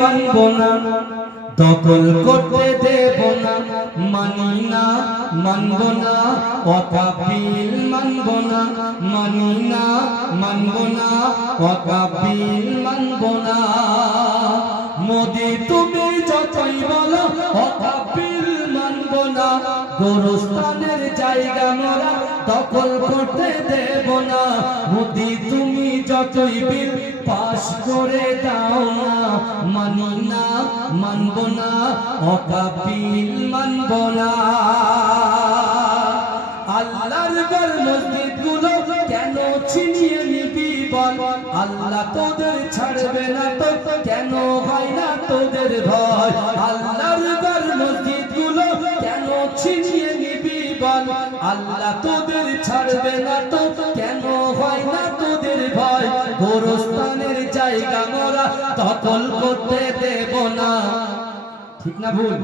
মানব না, দখল করতে দেব না, মানি না মানব না, ওয়াকাবিল মানব না, মানি না মানব না, ওয়াকাবিল মানব না। মোদি তুমি যতই বলো ওয়াকাবিল মানব না, গোরস্থানের জায়গা মোরা দখল করতে দেব না। মোদি তুমি যতই বিল পাশ করে দাও না, মানি না মানব না, ওয়াকাবিল মানব না। আল্লাহর ঘর মসজিদ গুলো কেন ছিনিয়ে নিবি বল, আল্লাহ তোদের ছাড়বে না তো, কেন হয় না তোদের ভয়। আল্লাহর ঘর মসজিদ গুলো কেন ছিনিয়ে নিবি বল, আল্লাহ তোদের ছাড়বে না তো, কেন হয় না তোদের ভয়। গোরস্থানের জায়গা মোরা দখল করতে দেব না। ঠিক না ভুল?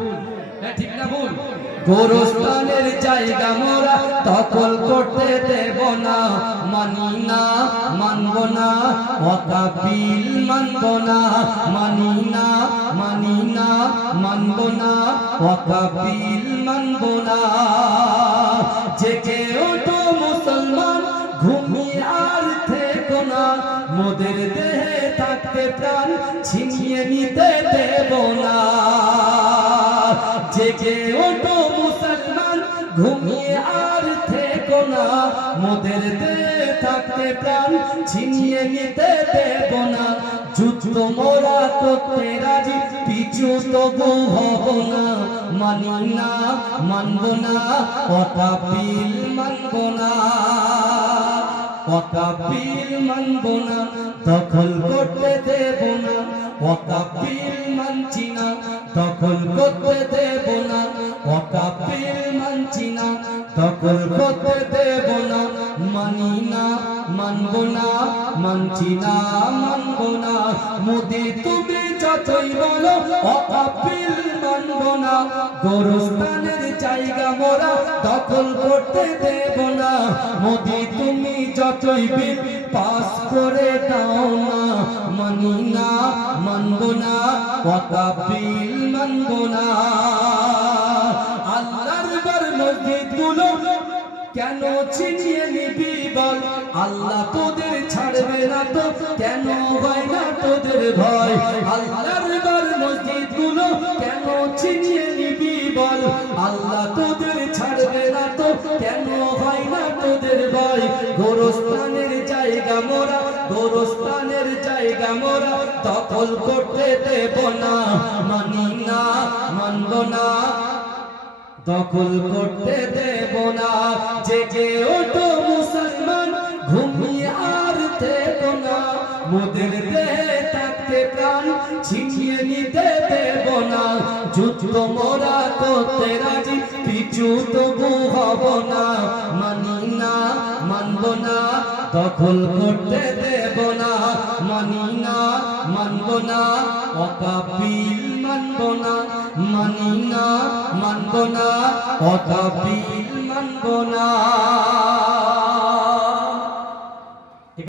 ঠিক না ভুল? গোরস্থানের জায়গা মোরা দখল করতে দেব না, মানি না মানব না, ওয়াকাবিল মানব না, মানি না মানব না, ওয়াকাবিল মানব না। জেগে ওঠো মুসলমান, ঘুমিয়ে আর থেকো না, মোদের দেহে থাকতে প্রাণ ছিনিয়ে নিতে দেব না। জেগে ওঠো মুসলমান, ঘুমিয়ে আর থেকো না, মোদের দেহে থাকতে প্রাণ ছিনিয়ে নিতে দেব না। যুদ্ধ মোরা করতে রাজি, পিছু তবু হব না, মানি না মানব না, ওয়াকাবিল মানব না, ওয়াকাবিল মানব না, দখল করতে দেব না। ওয়াকাবিল মানছি না, দখল করতে দেব না, ওয়াকাবিল মানছি না, দখল করতে দেব না। মানি না মানব না, মানছি না মানব না। মোদি তুমি যতই বলো ওয়াকাবিল মানব না, গোরস্থানের জায়গা মোরা দখল করতে দেব না। মোদি তুমি যতই বিল পাস করে দাও না, মানি না মানব না, ওয়াকাবিল মানব না। আল্লাহর ঘর মসজিদ গুলো কেন ছিনিয়ে নিবি বল, আল্লাহ তোদের ছাড়বে না তো, কেন হয় না তোদের ভয়। আল্লাহর ঘর মসজিদ গুলো কেন ছিনিয়ে নিবি বল, আল্লাহ তোদের ছাড়বে না তো, কেন হয় না তোদের ভয়। গোরস্থানের জায়গা মোরা, গোরস্থানের জায়গা মোরা দখল করতে দেব না, মানি না মানব না, দখল করতে দেব না। জেগে ওঠো মুসলমান, ঘুমিয়ে আর থেকো না, মোদের দেহে থাকতে প্রাণ ছিনিয়ে নিতে দেব না। যুদ্ধ মোরা করতে রাজি, পিছু তবু হব না, মানি না মানব না, দখল করতে দেব না। মানি না মানব না, ওয়াকাবিল মানব না, মানি না মানব না, ওয়াকাবিল মানব না।